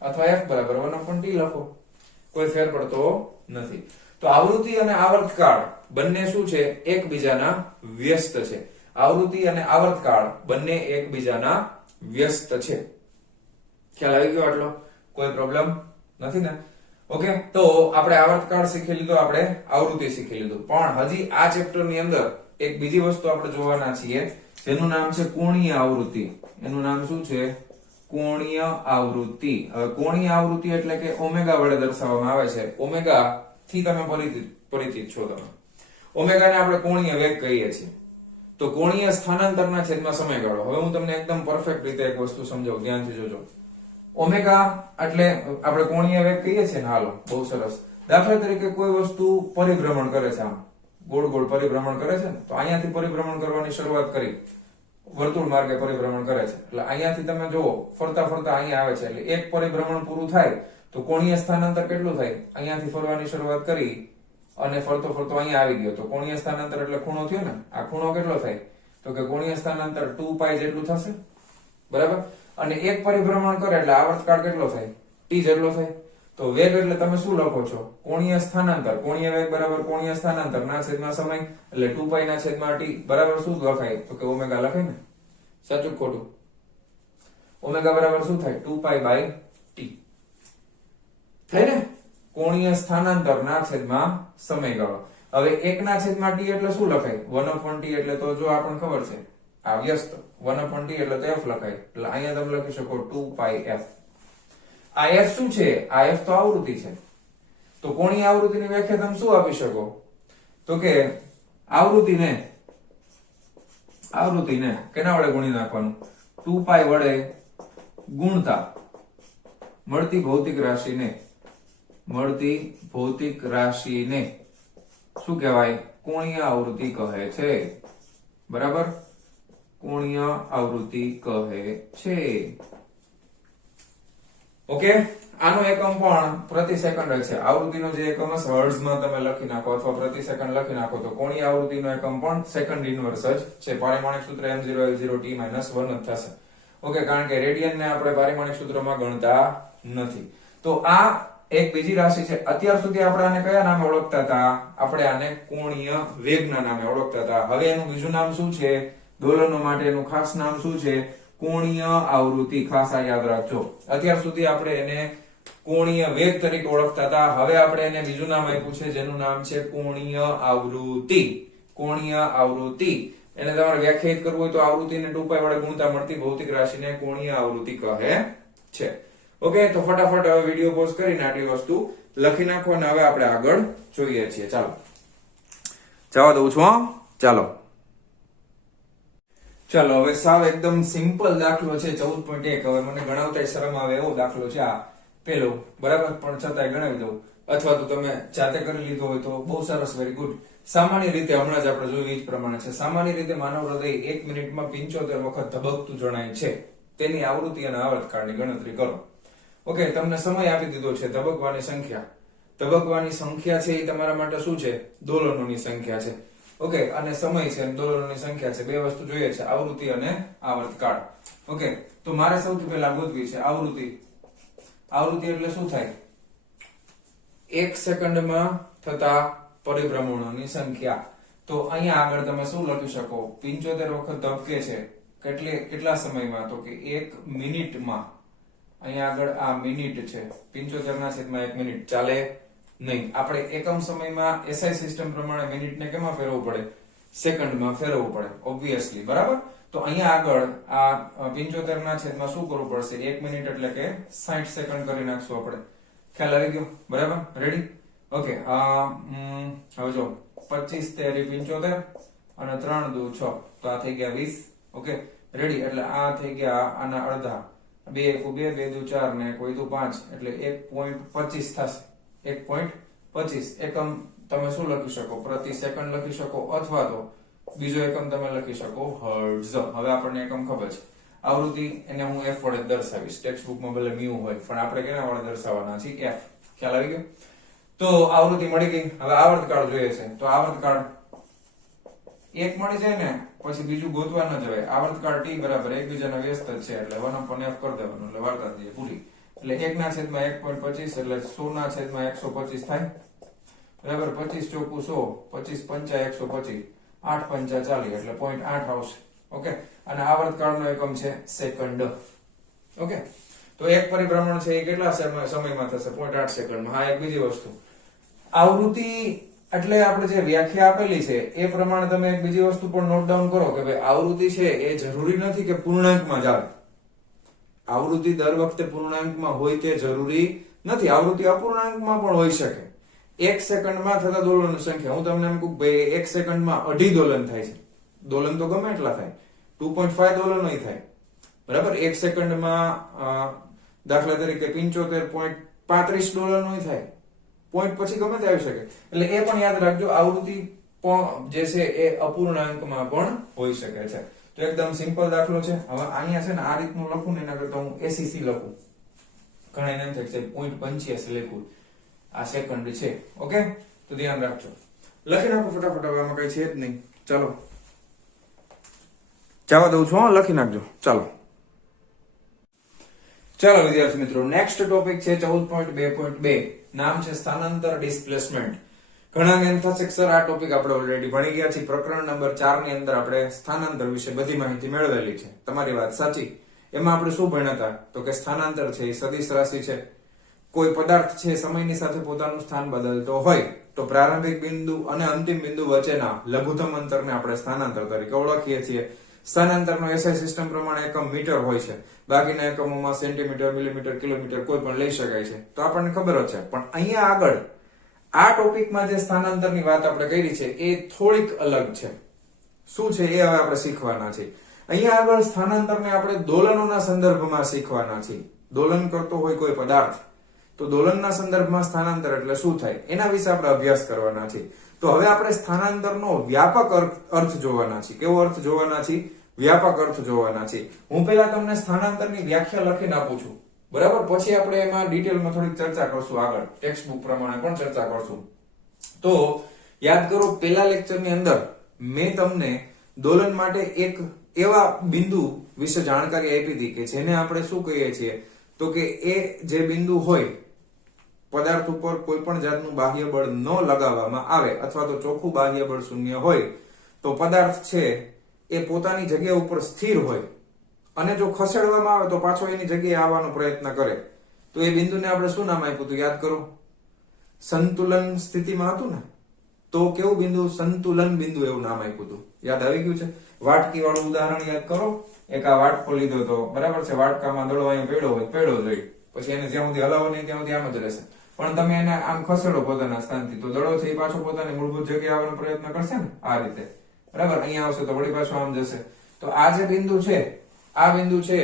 અથવા F બરાબર 1/T લખો. કોઈ ફેર પડતો નથી. તો આવૃત્તિ અને આવર્તકાળ બંને શું છે? એકબીજાના વ્યસ્ત છે. આવૃત્તિ અને આવર્તકાળ બંને એકબીજાના વ્યસ્ત છે. ખ્યાલ આવી ગયો આટલો? કોઈ પ્રોબ્લેમ નથી ને? ઓકે, તો આપણે આવર્તકાળ શીખી લીધો, આપણે આવૃત્તિ શીખી લીધું. પણ હજી આ ચેપ્ટર ની અંદર એક બીજી વસ્તુ આપણે જોવાના છીએ, જેનું નામ છે કોણીય આવૃત્તિ. એનું નામ શું છે? કોણીય આવૃત્તિ. હવે કોણીય આવૃત્તિ એટલે કે ઓમેગા વડે દર્શાવવામાં આવે છે. ઓમેગા થી તમે પરિચિત છો. તમે ઓમેગાને આપણે કોણીય વેગ કહીએ છીએ. તો કોણીય સ્થાનાંતરના છેદમાં સમયગાળો. હવે હું તમને એકદમ પરફેક્ટ રીતે એક વસ્તુ સમજાવું, ધ્યાનથી જોજો. ઓમેગા એટલે આપણે કોણીય વેગ કહીએ છીએ ને. હાલો, બહુ સરસ. દાખલા તરીકે કોઈ વસ્તુ પરિભ્રમણ કરે છે, આમ ગોળ ગોળ પરિભ્રમણ કરે છે ને, તો અહીંયાથી પરિભ્રમણ કરવાની શરૂઆત કરી, વર્તુળ માર્ગે પરિભ્રમણ કરે છે. એટલે અહીંયાથી તમે જુઓ ફરતા ફરતા અહીંયા આવે છે. એટલે એક પરિભ્રમણ પૂરું થાય તો કોણીય સ્થાનાંતર કેટલું થાય? અહીંયાથી ફરવાની શરૂઆત કરી અને ફરતો ફરતો અહીંયા આવી ગયો. તો કોણીય સ્થાનાંતર એટલે ખૂણો થયો ને. આ ખૂણો કેટલો થાય? તો કે કોણીય સ્થાનાંતર 2π જેટલું થશે. બરાબર. અને એક પરિભ્રમણ કરે એટલે આવર્તકાળ કેટલો થાય? T જેટલો થાય. તો વેગ એટલે તમે શું લખો છો? કોણીય સ્થાનાંતર. કોણીય વેગ બરાબર કોણીય સ્થાનાંતર ના છેદમાં સમય, એટલે 2π ના છેદમાં T બરાબર શું લખાય? તો કે ઓમેગા લખાય ને. સાચું ખોટું? ઓમેગા બરાબર શું થાય? 2π/T થાય ને. કોણીય સ્થાનાંતર ના છેદમાં સમયગાળો. હવે 1/T એટલે શું લખાય? 1/T એટલે તો જો આપણને ખબર છે આ વ્યસ્ત, 1/T એટલે તો F લખાય. એટલે અહીંયા તમે લખી શકો 2πF. આ F શું છે? આ F તો આવૃત્તિ છે. તો કોણીય આવૃત્તિની વ્યાખ્યા તમે શું આપી શકો? તો કે આવૃત્તિને કેના વડે ગુણી નાખવાનું? 2π વડે ગુણતા મળતી ભૌતિક રાશિને શું કહેવાય? કોણીય આવૃત્તિ કહે છે. બરાબર? કોણીય આવૃત્તિ કહે છે. ઓકે, આનો એકમ પણ પ્રતિ સેકન્ડ છે. આવૃત્તિનો જે એકમ હશે હર્ટ્ઝમાં તમે લખી નાખો અથવા પ્રતિ સેકન્ડ લખી નાખો તો કોણીય આવૃત્તિનો એકમ પણ સેકન્ડ ઇન્વર્સ જ છે. પારિમાણિક સૂત્ર m0l0t-1 જ થશે. ઓકે, કારણ કે રેડિયન ને આપણે પારિમાણિક સૂત્રમાં ગણતા નથી. તો આ એક બીજી રાશિ છે. અત્યાર સુધી આપણે આને કયા નામે ઓળખતા હતા? આપણે આને કોણીય વેગના નામે ઓળખતા હતા. હવે એનું બીજું નામ શું છે? દોલનો માટેનું ખાસ નામ શું છે? કોણીય આવૃત્તિ. ખાસ આ યાદ રાખજો. અત્યાર સુધી આપણે એને કોણીય વેગ તરીકે ઓળખતા હતા. હવે આપણે એને બીજું નામ આપ્યું છે, જેનું નામ છે કોણીય આવૃત્તિ. કોણીય આવૃત્તિ એને તમારે વ્યાખ્યાયિત કરવું હોય તો આવૃત્તિને 2π વડે ગુણતા મળતી ભૌતિક રાશિને કોણીય આવૃત્તિ કહે છે. ઓકે, તો ફટાફટ હવે વિડિયો પોઝ કરીને આટલી વસ્તુ લખી નાખો અને હવે આપણે આગળ જોઈએ છીએ. ચાલો જવા દઉં છું. ચાલો હવે સાવ એકદમ સિમ્પલ દાખલો છે 14.1. હવે મને ગણાવતા શરમ આવે એવો દાખલો છે આ. પેલું, બરાબર, પણ છતાંય ગણાવી દઉં, અથવા તો તમે જાતે કરી લીધો હોય તો બહુ સરસ, વેરી ગુડ. સામાન્ય રીતે હમણાં જ આપણે જોયું એ જ પ્રમાણે છે. સામાન્ય રીતે માનવ હૃદય 1 મિનિટમાં 75 વખત ધબકતું જણાય છે. તેની આવૃત્તિ અને આવર્તકાળની ગણતરી કરો. ઓકે, તમને સમય આપી દીધો છે, ધબકવાની સંખ્યા. ધબકવાની સંખ્યા છે એ તમારા માટે શું છે? દોલનોની સંખ્યા છે. ઓકે, અને સમય છે અને દોલનોની સંખ્યા છે. બે વસ્તુ જોઈએ છે, આવૃત્તિ અને આવર્તકાળ. ઓકે, તો મારે સૌથી પહેલા ગોતવી છે આવૃત્તિ. આવૃત્તિ એટલે શું થાય? 1 સેકન્ડમાં થતા પરિભ્રમણોની સંખ્યા. તો અહીંયા આગળ તમે શું લખી શકો? 75 વખત ધબકે છે કેટલા સમયમાં? તો કે 1 મિનિટમાં. અહીંયા આગળ આ મિનિટ છે, 75/1 મિનિટ ચાલે નહીં. આપણે એકમ સમયમાં એસઆઈ સિસ્ટમ પ્રમાણે મિનિટને કેમાં ફેરવવું પડે? સેકન્ડમાં ફેરવવું પડે, ઓબ્વિયસલી, બરાબર. તો અહીંયા આગળ આ 75/1 શું કરવું પડશે? 1 મિનિટ એટલે કે 60 સેકન્ડ કરી નાખશું આપણે. ખ્યાલ આવી ગયો? બરાબર, રેડી? ઓકે, હવે જો 25 તેરી 75 અને 3 દુ 6, તો આ થઈ ગયા 20. Okay, ready? એટલે આ થઈ ગયા આના અડધા. 2 એકુ 2, 2 દુ 4 ને 1 દુ 5, એટલે 1.25 થશે. 1.25 એકમ તમે શું લખી શકો? પ્રતિ સેકન્ડ લખી શકો, અથવા તો બીજો એકમ તમે લખી શકો હર્ટ્ઝ. હવે આપણને એકમ ખબર છે. આવૃત્તિ એને હું f વડે દર્શાવીશ. ટેક્સ્ટ બુકમાં ભલે મ્યુ હોય, પણ આપણે કેના વડે દર્શાવવાના છે? f. ખ્યાલ આવી ગયો? તો આવૃત્તિ મળી ગઈ. હવે આવર્તકાળ જોઈએ છે. તો આવર્તકાળ એક મળી જાય ને પછી બીજું ગોતવા ન જવાય. આવર્તકાળ t બરાબર એકબીજાના વ્યસ્ત જ છે, એટલે 1/f કરી દેવાનું, એટલે વાર્તા દઈએ પૂરી. એટલે 1/1.25 એટલે 100/125 થાય, બરાબર. 25 ચોકુ 100, 25 પંચા 125, 8 પંચા 40, એટલે 0.8 આવશે. ઓકે, અને આવર્તકાળનો એકમ છે સેકન્ડ. ઓકે, તો એક પરિભ્રમણ છે એ કેટલા સમયમાં થશે? 0.8 સેકન્ડમાં. હા, એક બીજી વસ્તુ, આવૃત્તિ એટલે આપણે જે વ્યાખ્યા આપેલી છે એ પ્રમાણે તમે એક બીજી વસ્તુ પણ નોટ ડાઉન કરો કે ભાઈ આવૃત્તિ છે એ જરૂરી નથી કે પૂર્ણાંકમાં જ આવે. આવૃત્તિ દર વખતે પૂર્ણાંકમાં હોય તે જરૂરી નથી. આવૃત્તિ અપૂર્ણાંકમાં પણ હોઈ શકે. 1 સેકન્ડમાં થતા દોલનની સંખ્યા, હું તમને એમ કહું ભાઈ 1 સેકન્ડમાં 2.5 દોલન થાય છે. દોલન તો ગમે એટલા થાય, 2.5 દોલન થાય, બરાબર. 1 સેકન્ડમાં દાખલા તરીકે 75.35 ડોલર થાય. પોઈન્ટ પછી ગમે તે આવી શકે. એટલે એ પણ યાદ રાખજો, આવૃત્તિ જે છે એ અપૂર્ણાંકમાં પણ હોઈ શકે છે. તો એકદમ સિમ્પલ દાખલો છે. હવે અહીંયા છે ને આ રીતનું લખું ને એના કરતા હું ACC લખું. ઘણા એમ થાય છે 0.85 લખું, આ સેકન્ડ છે. ઓકે, તો ધ્યાન રાખજો. લખી નાખો ફટાફટ, હવે આમાં કઈ છે જ નહીં. ચાલો જવા દઉં છું, લખી નાખજો. ચાલો વિદ્યાર્થી મિત્રો, નેક્સ્ટ ટોપિક છે 14.2.2. નામ છે સ્થાનાંતર ડિસ્પ્લેસમેન્ટ. ઘણા એમ થશે કે સર આ ટોપિક આપણે ઓલરેડી ભણી ગયા છીએ. પ્રકરણ નંબર 4 ની અંદર આપણે સ્થાનાંતર વિશે બધી માહિતી મેળવેલી છે. તમારી વાત સાચી. એમાં આપણે શું ભણ્યા હતા? તો કે સ્થાનાંતર છે એ સદિશ રાશિ છે. કોઈ પદાર્થ છે સમયની સાથે પોતાનું સ્થાન બદલતો હોય તો પ્રારંભિક બિંદુ અને અંતિમ બિંદુ વચ્ચેના લઘુત્તમ અંતરને આપણે સ્થાનાંતર તરીકે ઓળખીએ છીએ. સ્થાનાંતરનો એસઆઈ સિસ્ટમ પ્રમાણે એકમ મીટર હોય છે. બાકીના એકમોમાં સેન્ટીમીટર, મિલીમીટર, કિલોમીટર કોઈ પણ લઈ શકાય છે. તો આપણને ખબર જ છે. પણ અહીંયા આગળ આ ટોપિકમાં જે સ્થાનાંતરની વાત આપણે કરી છે એ થોડીક અલગ છે. શું છે એ હવે આપણે શીખવાના છે. અહીંયા આગળ સ્થાનાંતરને આપણે દોલનોના સંદર્ભમાં શીખવાના છે. દોલન કરતો હોય કોઈ પદાર્થ તો દોલનના સંદર્ભમાં સ્થાનાંતર એટલે શું થાય એના વિશે આપણે અભ્યાસ કરવાના છે. તો હવે આપણે સ્થાનાંતરનો વ્યાપક અર્થ જોવાના છે. કેવો અર્થ જોવાના છે? વ્યાપક અર્થ જોવાના છે. હું પહેલા તમને સ્થાનાંતરની વ્યાખ્યા લખીને આપું છું, બરાબર. પછી આપણે એમાં ડિટેલમાં થોડીક ચર્ચા કરશું, આગળ ટેક્સ્ટ બુક પ્રમાણે પણ ચર્ચા કરશું. તો યાદ કરો, પહેલા લેક્ચરની અંદર મેં તમને દોલન માટે એક એવા બિંદુ વિશે જાણકારી આપી હતી કે જેને આપણે શું કહીએ છીએ? તો કે એ જે બિંદુ હોય, પદાર્થ ઉપર કોઈ પણ જાતનું બાહ્ય બળ ન લગાવવામાં આવે અથવા તો ચોખ્ખું બાહ્ય બળ શૂન્ય હોય તો પદાર્થ છે એ પોતાની જગ્યા ઉપર સ્થિર હોય અને જો ખસેડવામાં આવે તો પાછો એની જગ્યાએ આવવાનો પ્રયત્ન કરે. તો એ બિંદુને આપણે શું નામ આપ્યું હતું? યાદ કરો, સંતુલન સ્થિતિમાં હતું ને, તો કેવું બિંદુ? સંતુલન બિંદુ એવું નામ આપ્યું હતું. યાદ આવી ગયું છે? વાટકી વાળું ઉદાહરણ યાદ કરો. એક આ વાટકો લીધો હતો, બરાબર છે. વાટકામાં દડો અહીંયા પડ્યો હોય, પડ્યો જ હોય, પછી એને જ્યાં સુધી હલાવો નહીં ત્યાં સુધી આમ જ રહેશે. પણ તમે એને આમ ખસેડો પોતાના સ્થાનથી તો દડો છે એ પાછો પોતાની મૂળભૂત જગ્યાએ આવવાનો પ્રયત્ન કરશે ને, આ રીતે, બરાબર. અહીંયા આવશે તો વળી પાછો આમ જશે. તો આ જે બિંદુ છે, આ બિંદુ છે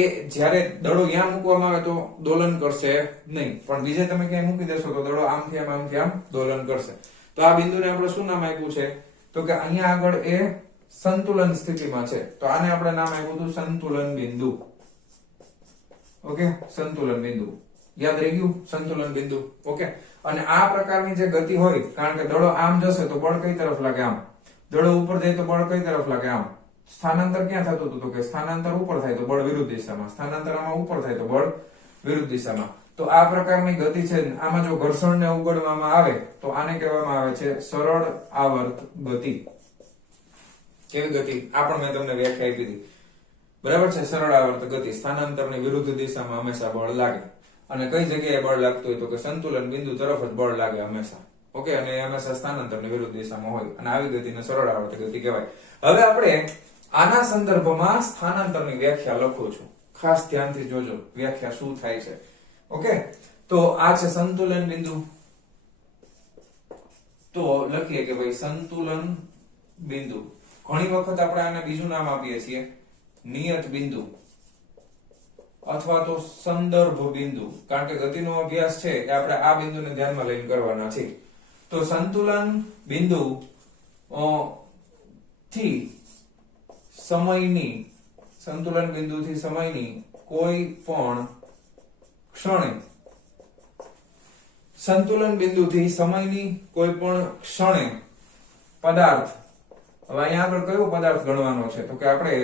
એ જ્યારે દડો અહીંયા મૂકવામાં આવે તો દોલન કરશે નહીં, પણ બીજે તમે ક્યાંય મૂકી દેશો તો દડો આમથી આમ દોલન કરશે. તો આ બિંદુને આપણે શું નામ આપ્યું છે? તો કે અહીંયા આગળ એ સંતુલન સ્થિતિમાં છે, તો આને આપણે નામ આપ્યું હતું સંતુલન બિંદુ. ઓકે, સંતુલન બિંદુ યાદ રહી ગયું, સંતુલન બિંદુ. ઓકે, અને આ પ્રકારની જે ગતિ હોય, કારણ કે દડો આમ જશે તો બળ કઈ તરફ લાગે? આમ. દડો ઉપર જાય તો બળ કઈ તરફ લાગે? આમ. સ્થાનાંતર ક્યાં થતું હતું? તો કે સ્થાનાંતર ઉપર થાય તો બળ વિરુદ્ધ દિશામાં, સ્થાનાંતર આમાં ઉપર થાય તો બળ વિરુદ્ધ દિશામાં. તો આ પ્રકારની ગતિ છે, આમાં જો ઘર્ષણને ઉગડવામાં આવે તો આને કહેવામાં આવે છે સરળ આવર્ત ગતિ. કેવી ગતિ? આ પણ મેં તમને વ્યાખ્યા આપી હતી, બરાબર છે. સરળ આવર્ત ગતિ, સ્થાનાંતરની વિરુદ્ધ દિશામાં હંમેશા બળ લાગે. અને કઈ જગ્યાએ બળ લાગતું હોય? તો કે સંતુલન બિંદુ તરફ જ બળ લાગે હંમેશા. ઓકે, અને હંમેશા સ્થાનાંતરની વિરુદ્ધ દિશામાં હોય, અને આવી ગતિને સરળ આવર્ત ગતિ કહેવાય. હવે આપણે આના સંદર્ભમાં સ્થાનાંતરની વ્યાખ્યા લખું છું, ખાસ ધ્યાનથી જોજો વ્યાખ્યા શું થાય છે. ઓકે, તો આ છે સંતુલન બિંદુ. તો લખીએ કે ભાઈ સંતુલન બિંદુ. ઘણી વખત આપણે આને બીજું નામ આપીએ છીએ નિયત બિંદુ અથવા તો સંદર્ભ બિંદુ, કારણ કે ગતિનો અભ્યાસ છે એ આપણે આ બિંદુને ધ્યાનમાં લઈને કરવાના છે. તો સંતુલન બિંદુ થી સમયની, સંતુલન બિંદુથી સમયની કોઈ પણ ક્ષણે, સંતુલન બિંદુથી સમયની કોઈ પણ ક્ષણે પદાર્થ, હવે અહીંયા આગળ કયો પદાર્થ ગણવાનો છે? તો કે આપણે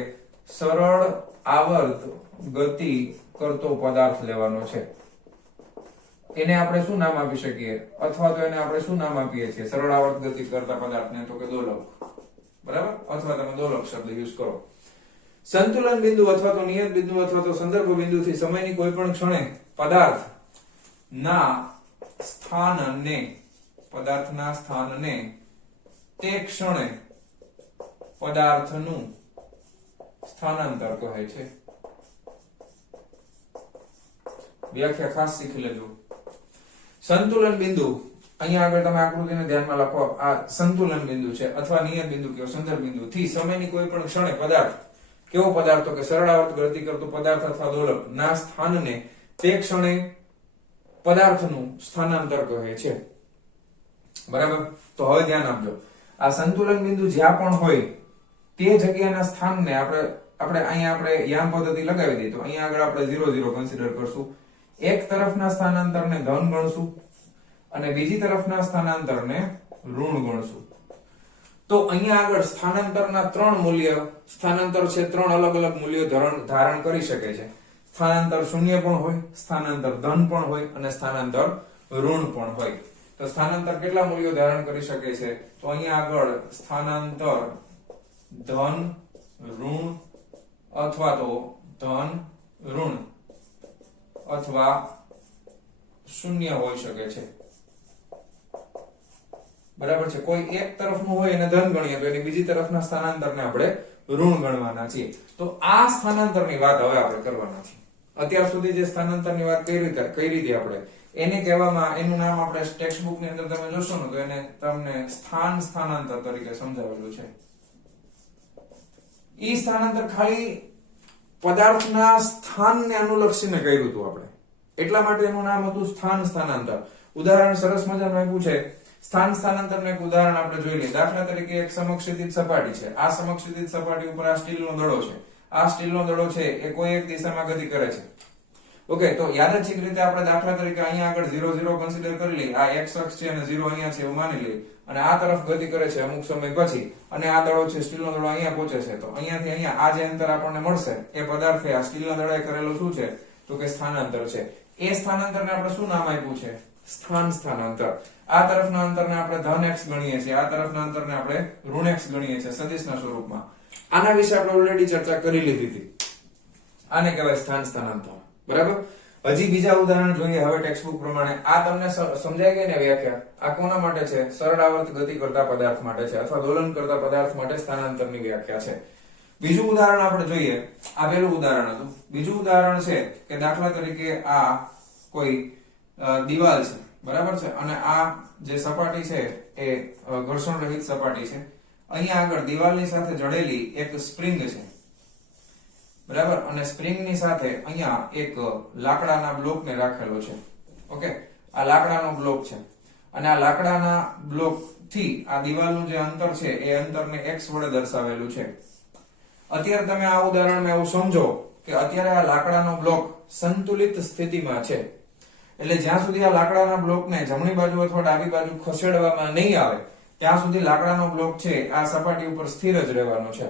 સરળ આવર્ત ગતિ કરતો પદાર્થ લેવાનો છે. એને આપણે શું નામ આપી શકીએ? અથવા તો એને આપણે શું નામ આપીએ છીએ સરળ આવર્ત ગતિ કરતા પદાર્થને? તો કે દોલક. બરાબર, અથવા તમે દોલક શબ્દ યુઝ કરો. સંતુલન બિંદુ અથવા તો નિયત બિંદુ અથવા તો સંદર્ભ બિંદુથી સમયની કોઈ પણ ક્ષણે પદાર્થના સ્થાનને તે ક્ષણે પદાર્થનું સ્થાનાંતર કહે છે. વ્યાખ્યા ખાસ શીખી લેજો. સંતુલન બિંદુ, અહીંયા આગળ તમે આકૃતિને ધ્યાનમાં રાખો, આ સંતુલન બિંદુ છે અથવા નિયત બિંદુ કે સંદર્ભ બિંદુ થી સમયની કોઈ પણ ક્ષણે પદાર્થ, કેવો પદાર્થ? તો કે સરળ આવર્ત ગતિ કરતો પદાર્થ અથવા દોલક ના સ્થાનને તે ક્ષણે પદાર્થનું સ્થાનાંતર કહે છે. બરાબર, તો હવે ધ્યાન આપજો. આ સંતુલન બિંદુ જ્યાં પણ હોય તે જગ્યાના સ્થાનને આપણે અહીંયા આપણે યામ પદ્ધતિ લગાવી દઈએ તો અહીંયા આગળ આપણે 0 0 કન્સિડર કરશું. એક તરફના સ્થાનાંતરને ધન ગણશું અને બીજી તરફના સ્થાનાંતરને ઋણ ગણશું. તો અહીંયા આગળ સ્થાનાંતરના 3 મૂલ્ય, સ્થાનાંતર છે 3 અલગ અલગ મૂલ્યો ધારણ કરી શકે છે. સ્થાનાંતર શૂન્ય પણ હોય, સ્થાનાંતર ધન પણ હોય અને સ્થાનાંતર ઋણ પણ હોય. તો સ્થાનાંતર કેટલા મૂલ્યો ધારણ કરી શકે છે? તો અહીંયા આગળ સ્થાનાંતર ધન, ઋણ અથવા તો ધન, ઋણ અથવા શૂન્ય હોઈ શકે છે. બરાબર છે. કોઈ એક તરફનું હોય એને ધન ગણીએ તો એની બીજી તરફના સ્થાનાંતરને આપણે ઋણ ગણવાના છીએ. તો આ સ્થાનાંતરની વાત હવે આપણે કરવાના છીએ. અત્યાર સુધી જે સ્થાનાંતરની વાત કરી હતી આપણે, એને કહેવામાં, એનું નામ આપણે ટેક્સ્ટ બુક ની અંદર તમે જોશો ને તો એને તમને સ્થાનાંતર તરીકે સમજાવેલું છે. ઈ સ્થાનાંતર ખાલી પદાર્થના સ્થાનને અનુલક્ષીને કર્યું હતું આપણે, એટલા માટે એનું નામ હતું સ્થાનાંતર. ઉદાહરણ સરસ મજાનું આપ્યું છે. સ્થાનાંતરનું એક ઉદાહરણ આપણે જોઈ લઈએ. દાખલા તરીકે એક સમક્ષિતિજ સપાટી છે. આ સમક્ષિતિજ સપાટી ઉપર આ સ્ટીલનો દડો છે. આ સ્ટીલનો દડો છે એ કોઈ એક દિશામાં ગતિ કરે છે. ઓકે, તો યાદચ્છિક રીતે આપણે દાખલા તરીકે અહીંયા આગળ 0 0 કન્સિડર કરી લઈએ. આ x અક્ષ છે અને 0 અહીંયા છે એવું માની લઈએ, અને આ તરફ ગતિ કરે છે અમુક સમય પછી, અને આ દડો છે, સ્ટીલનો દડો અહીંયા પહોંચે છે. તો અહીંયાથી અહીંયા આ જે અંતર આપણને મળશે એ પદાર્થે આ સ્ટીલના દડાએ કરેલું શું છે? તો કે સ્થાનાંતર છે. એ સ્થાનાંતરને આપણે શું નામ આપ્યું છે? સ્થાનાંતર. આ તરફના અંતરને આપણે ધન x ગણીએ છીએ, આ તરફના અંતરને આપણે ઋણ x ગણીએ છીએ સદિશના સ્વરૂપમાં. આના વિશે આપણે ઓલરેડી ચર્ચા કરી લીધી હતી. આને કહેવાય સ્થાનાંતર. બરાબર. હજી બીજા ઉદાહરણ જોઈએ હવે ટેક્સ્ટ બુક પ્રમાણે. આ તમને સમજાઈ ગઈ ને વ્યાખ્યા? આ કોના માટે છે? સરળ આવર્ત ગતિ કરતા પદાર્થ માટે છે, અથવા દોલન કરતા પદાર્થ માટે સ્થાનાંતરની વ્યાખ્યા છે. બીજું ઉદાહરણ આપણે જોઈએ. આ પહેલું ઉદાહરણ હતું. બીજું ઉદાહરણ છે કે દાખલા તરીકે આ કોઈ દિવાલ છે, બરાબર છે, અને આ જે સપાટી છે એ ઘર્ષણ રહિત સપાટી છે. અહીંયા આગળ દિવાલની સાથે જડેલી એક સ્પ્રિંગ છે. બરાબર, અને સ્પ્રિંગની સાથે અહીંયા એક લાકડાના બ્લોકને રાખેલો છે. ઓકે, આ લાકડાનો બ્લોક છે અને આ લાકડાના બ્લોક થી આ દિવાલનું જે અંતર છે એ અંતરને x વડે દર્શાવેલું છે. અત્યારે તમે આ ઉદાહરણમાં એવું સમજો કે અત્યારે આ લાકડાનો બ્લોક સંતુલિત સ્થિતિમાં છે. એટલે જ્યાં સુધી આ લાકડાના બ્લોકને જમણી બાજુ અથવા ડાબી બાજુ ખસેડવામાં નહીં આવે ત્યાં સુધી લાકડાનો બ્લોક છે આ સપાટી ઉપર સ્થિર જ રહેવાનો છે.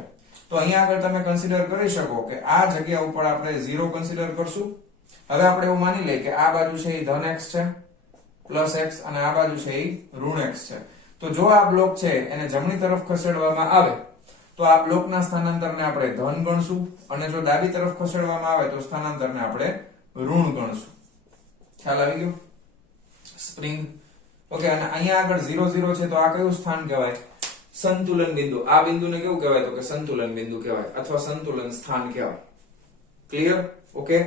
તો અહીંયા આગળ તમે કન્સિડર કરી શકો કે આ જગ્યા ઉપર આપણે 0 કન્સિડર કરશું. હવે આપણે એવું માની લઈએ કે આ બાજુ છે એ ધન x છે પ્લસ x અને આ બાજુ છે એ ઋણ x છે. તો જો આ બ્લોક છે એને જમણી તરફ ખસેડવામાં આવે તો આ બ્લોકના સ્થાનાંતરને આપણે ધન ગણશું અને જો ડાબી તરફ ખસેડવામાં આવે તો સ્થાનાંતરને આપણે ઋણ ગણશું. ખ્યાલ આવી ગયો? સ્પ્રિંગ. ઓકે, અને અહીંયા આગળ 0 0 છે તો આ કયું સ્થાન કહેવાય? સંતુલન બિંદુ. આ બિંદુને કેવું કહેવાય? તો કે સંતુલન બિંદુ કહેવાય અથવા સંતુલન સ્થાન કહેવાય. ક્લિયર? Okay,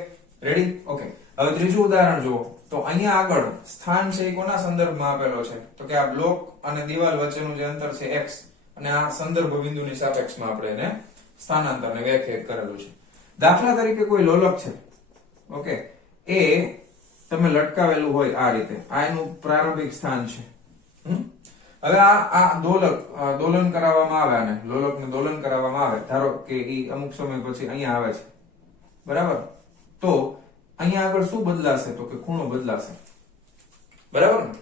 ready? ઓકે, હવે ત્રીજું ઉદાહરણ જુઓ. તો અહીંયા આગળ સ્થાન છે એ કોના સંદર્ભમાં આપેલો છે? તો કે આ બ્લોક અને દિવાલ વચ્ચેનું જે અંતર છે x અને આ સંદર્ભ બિંદુની સાપેક્ષમાં આપણે એને સ્થાનાંતરને વ્યાખ્યાયિત કરેલું છે. દાખલા તરીકે કોઈ લોલક છે. ઓકે, એ તમે લટકાવેલું હોય આ રીતે, આ એનું પ્રારંભિક સ્થાન છે. હવે આ દોલન કરાવવામાં આવે, અને લોલકને દોલન કરાવવામાં આવે. ધારો કે એ અમુક સમય પછી અહીંયા આવે છે, બરાબર? તો અહીંયા આગળ શું બદલાશે? તો કે ખૂણો બદલાશે, બરાબર ને?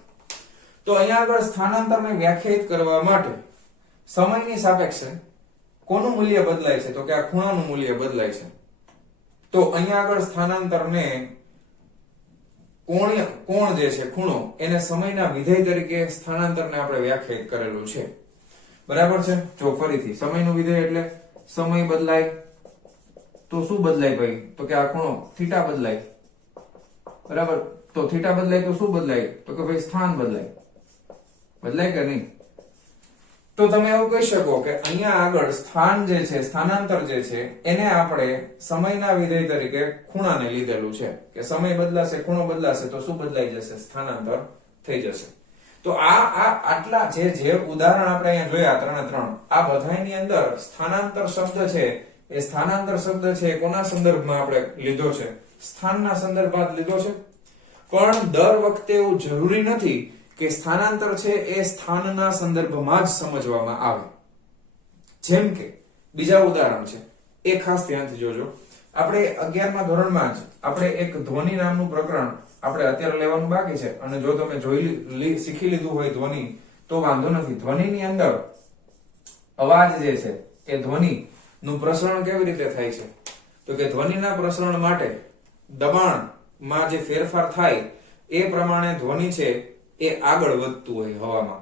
તો અહીંયા આગળ સ્થાનાંતરને વ્યાખ્યાયિત કરવા માટે સમયની સાપેક્ષે કોનું મૂલ્ય બદલાય છે? તો કે આ ખૂણાનું મૂલ્ય બદલાય છે. તો અહીંયા આગળ સ્થાનાંતરને કોણ જે છે ખૂણો એને સમયના વિધેય તરીકે સ્થાનાંતરને આપણે વ્યાખ્યાયિત કરેલું છે, બરાબર છે? જો ફરીથી સમયનું વિધેય એટલે સમય બદલાય તો શું બદલાય ભાઈ? તો કે આ ખૂણો થીટા બદલાય, બરાબર? તો થીટા બદલાય તો શું બદલાય? તો કે ભાઈ સ્થાન બદલાય. બદલાય કે નહીં? તો તમે એવું કહી શકો કે અહીંયા આગળ સ્થાન જે છે, સ્થાનાંતર જે છે એને આપણે સમયના વિધેય તરીકે ખૂણાને લીધેલું છે કે સમય બદલાશે, ખૂણો બદલાશે તો શું બદલાઈ જશે? સ્થાનાંતર થઈ જશે. તો આટલા જે ઉદાહરણ આપણે અહીંયા જોયા ત્રણે ત્રણ, આ બધાની અંદર સ્થાનાંતર શબ્દ છે એ સ્થાનાંતર શબ્દ છે કોના સંદર્ભમાં આપણે લીધો છે? સ્થાનના સંદર્ભમાં લીધો છે. પણ દર વખતે એવું જરૂરી નથી કે સ્થાનાંતર છે એ સ્થાનના સંદર્ભમાં જ સમજવામાં આવે. જેમ કે બીજા ઉદાહરણ છે, એ ખાસ ધ્યાનથી જોજો. આપણે 11મા ધોરણમાં જ આપણે એક ધ્વનિ નામનું પ્રકરણ આપણે અત્યારે લેવાનું બાકી છે, અને જો તમે શીખી લીધું હોય ધ્વનિ તો વાંધો નથી. ધ્વનિની અંદર અવાજ જે છે એ ધ્વનિ નું પ્રસરણ કેવી રીતે થાય છે? તો કે ધ્વનિના પ્રસરણ માટે દબાણમાં જે ફેરફાર થાય એ પ્રમાણે ધ્વનિ છે એ આગળ વધતું હોય હવામાં.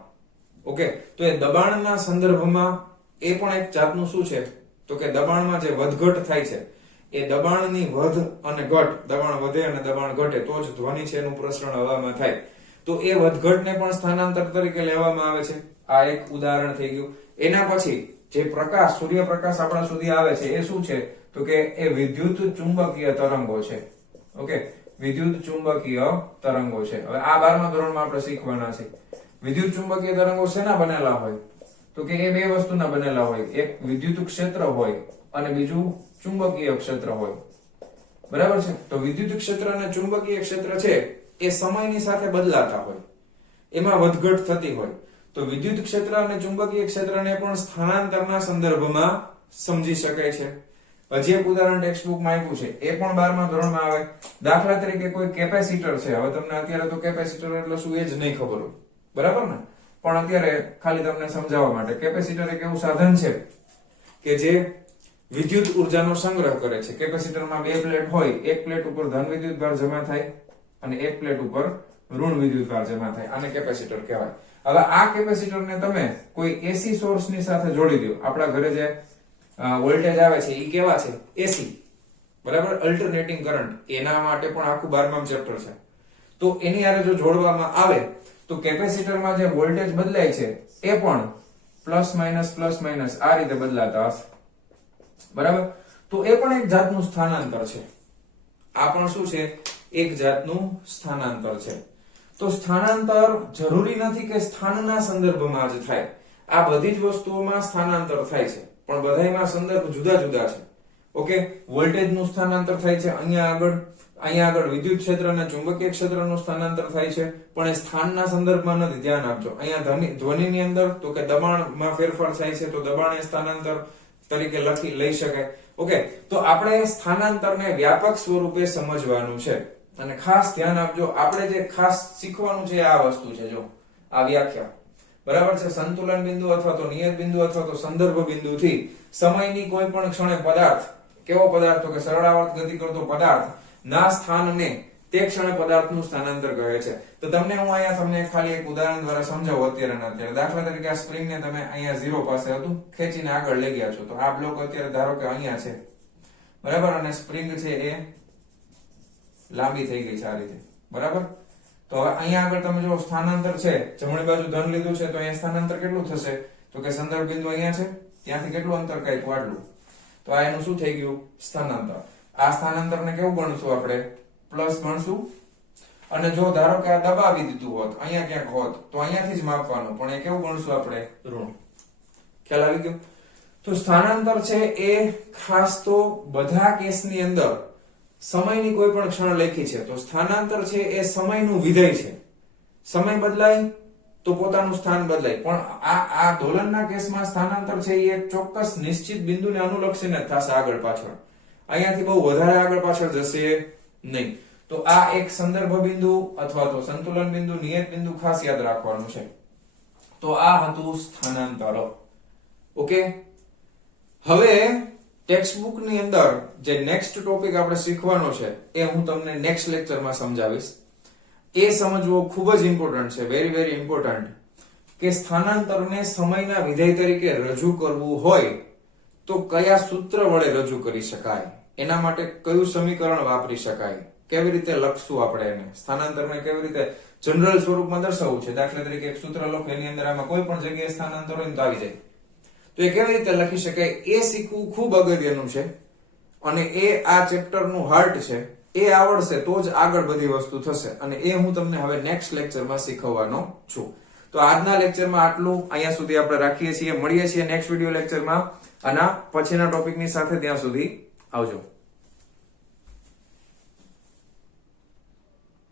ઓકે, તો એ દબાણના સંદર્ભમાં એ પણ એક જાતનું શું છે? તો કે દબાણમાં જે વધઘટ થાય છે એ દબાણની વધ અને ઘટ, દબાણ વધે અને દબાણ ઘટે તો જ ધ્વનિ છે એનું પ્રસરણ હવામાં થાય. તો એ વધઘટને પણ સ્થાનાંતર તરીકે લેવામાં આવે છે. આ એક ઉદાહરણ થઈ ગયું. એના પછી જે પ્રકાશ, સૂર્યપ્રકાશ આપણા સુધી આવે છે એ શું છે? તો કે એ વિદ્યુત ચુંબકીય તરંગો છે. ઓકે, વિદ્યુત ચુંબકીય તરંગો છે. હવે આ 12મા ધોરણમાં આપણે શીખવાના છે. વિદ્યુત ચુંબકીય તરંગો શેના બનેલા હોય? તો કે એ બે વસ્તુના બનેલા હોય. એક વિદ્યુત ક્ષેત્ર હોય અને બીજું ચુંબકીય ક્ષેત્ર હોય, બરાબર છે? તો વિદ્યુત ક્ષેત્ર અને ચુંબકીય ક્ષેત્ર છે એ સમયની સાથે બદલાતા હોય, એમાં વધઘટ થતી હોય. તો વિદ્યુત ક્ષેત્ર અને ચુંબકીય ક્ષેત્રને પણ સ્થાનાંતરના સંદર્ભમાં સમજી શકાય છે. હજી એક ઉદાહરણ ટેક્સ્ટબુકમાં આપ્યું છે, એ પણ 12મા ધોરણમાં આવે. દાખલા તરીકે કોઈ કેપેસિટર છે. હવે તમને અત્યારે તો કેપેસિટર એટલે શું એ જ નહીં ખબર હોય, બરાબર ને? પણ અત્યારે ખાલી તમને સમજાવવા માટે, કેપેસિટર એક એવું સાધન છે કે જે વિદ્યુત ઉર્જાનો સંગ્રહ કરે છે. કેપેસિટરમાં બે પ્લેટ હોય, એક પ્લેટ ઉપર ધન વિદ્યુતભાર જમા થાય અને એક પ્લેટ ઉપર ઋણ વિદ્યુતભાર જમા થાય. આને કેપેસિટર કહેવાય. હવે આ કેપેસિટરને તમે કોઈ એસી સોર્સની સાથે જોડી દો. આપણા ઘરે જે વોલ્ટેજ આવે છે એ કેવા છે? એસી, બરાબર? Alternating current. એના માટે પણ આખું 12મા ચેપ્ટર છે. તો એની હારે જો જોડવામાં આવે તો કેપેસિટરમાં જે વોલ્ટેજ બદલાય છે એ પણ પ્લસ માઇનસ આ રીતે બદલાતા હશે, બરાબર? તો એ પણ એક જાતનું સ્થાનાંતર છે. આ પણ શું છે? એક જાતનું સ્થાનાંતર છે. તો સ્થાનાંતર જરૂરી નથી કે સ્થાનના સંદર્ભમાં જ થાય. આ બધી જ વસ્તુઓમાં સ્થાનાંતર થાય છે, પણ બધાયમાં સંદર્ભ જુદા જુદા છે. ઓકે, વોલ્ટેજ નું સ્થાનાંતર થાય છે અહીંયા આગળ વિદ્યુત ક્ષેત્ર અને ચુંબકીય ક્ષેત્રનું સ્થાનાંતર થાય છે, પણ એ સ્થાનના સંદર્ભમાં નથી. ધ્યાન આપજો. અહીંયા ધ્વનિની અંદર તો કે દબાણમાં ફેરફાર થાય છે, તો દબાણ એ સ્થાનાંતર તરીકે લઈ શકાય. ઓકે, તો આપણે સ્થાનાંતરને વ્યાપક સ્વરૂપે સમજવાનું છે. અને ખાસ ધ્યાન આપજો, આપણે જે ખાસ શીખવાનું છે આ વસ્તુ છે. જો આ વ્યાખ્યા બરાબર છે. સંતુલન બિંદુ અથવા તો નિયત બિંદુ અથવા તો સંદર્ભ બિંદુથી સમયની કોઈ પણ ક્ષણે પદાર્થ, કેવો પદાર્થ તો કે સરળાવર્ત ગતિ કરતો પદાર્થ ના સ્થાનને તે ક્ષણે પદાર્થનું સ્થાનાંતર કહે છે. તો તમને હું અહીંયા તમને ખાલી એક ઉદાહરણ દ્વારા સમજાવું અત્યારે. દાખલા તરીકે આ સ્પ્રિંગ ને તમે અહીંયા 0 પાસે હતું, ખેંચીને આગળ લઈ ગયા છો, તો આ બ્લોક અત્યારે ધારો કે અહીંયા છે બરાબર, અને સ્પ્રિંગ છે એ લાંબી થઈ ગઈ છે આ રીતે બરાબર. તો હવે અહીંયા આગળ તમે જો સ્થાનાંતર છે, જમણી બાજુ ધન લીધું છે, તો અહીંયા સ્થાનાંતર કેટલું થશે તો કે સંદર્ભ બિંદુ અહીંયા છે, ત્યાંથી કેટલું અંતર કાપ્યું આટલું, તો આ એનું શું થઈ ગયું સ્થાનાંતર. આ સ્થાનાંતરને કેવું ગણશું આપણે પ્લસ ગણશું. અને જો ધારો કે આ દબાવી દીધું હોત અહીંયા ક્યાંક હોત તો અહીંયાથી જ માપવાનું, પણ એ કેવું ગણશું આપણે ઋણ. ખ્યાલ આવી ગયો. તો સ્થાનાંતર છે એ ખાસ તો બધા કેસની અંદર સમયની કોઈ પણ ક્ષણ લેખી છે, તો સ્થાનાંતર છે એ સમયનું વિધેય છે. સમય બદલાય તો પોતાનું સ્થાન બદલાય, પણ આ દોલનના કેસમાં સ્થાનાંતર છે એ એક ચોક્કસ નિશ્ચિત બિંદુને અનુલક્ષીને થશે આગળ પાછળ. અહીંયાથી બહુ વધારે આગળ પાછળ જશે નહીં. તો આ એક સંદર્ભ બિંદુ અથવા તો સંતુલન બિંદુ, નિયત બિંદુ ખાસ યાદ રાખવાનું છે. તો આ હતું સ્થાનાંતર. ઓકે, હવે ટેક્સ્ટબુક ની અંદર જે નેક્સ્ટ ટોપિક આપણે શીખવાનો છે એ હું તમને નેક્સ્ટ લેક્ચરમાં સમજાવીશ. એ સમજવો ખૂબ જ ઇમ્પોર્ટન્ટ છે, વેરી વેરી ઇમ્પોર્ટન્ટ, કે સ્થાનાંતરને સમયના વિધેય તરીકે રજૂ કરવું હોય તો કયા સૂત્ર વડે રજૂ કરી શકાય, એના માટે કયું સમીકરણ વાપરી શકાય, કેવી રીતે લખશું આપણે એને, સ્થાનાંતરને કેવી રીતે જનરલ સ્વરૂપમાં દર્શાવવું છે. દાખલા તરીકે એક સૂત્ર લખો, એની અંદર આમાં કોઈ પણ જગ્યાએ સ્થાનાંતર હોય તો આવી જાય, તો એ કેવી રીતે લખી શકાય એ શીખવું ખૂબ અગત્યનું છે. અને એ આ ચેપ્ટરનું હાર્ટ છે. એ આવડશે તો જ આગળ બધી વસ્તુ થશે, અને એ હું તમને હવે નેક્સ્ટ લેક્ચરમાં શીખવવાનો છું. તો આજના લેક્ચરમાં આટલું, અહીંયા સુધી આપણે રાખીએ છીએ. મળીએ છીએ નેક્સ્ટ વિડિયો લેક્ચરમાં આના પછીના ટોપિકની સાથે. ત્યાં સુધી આવજો.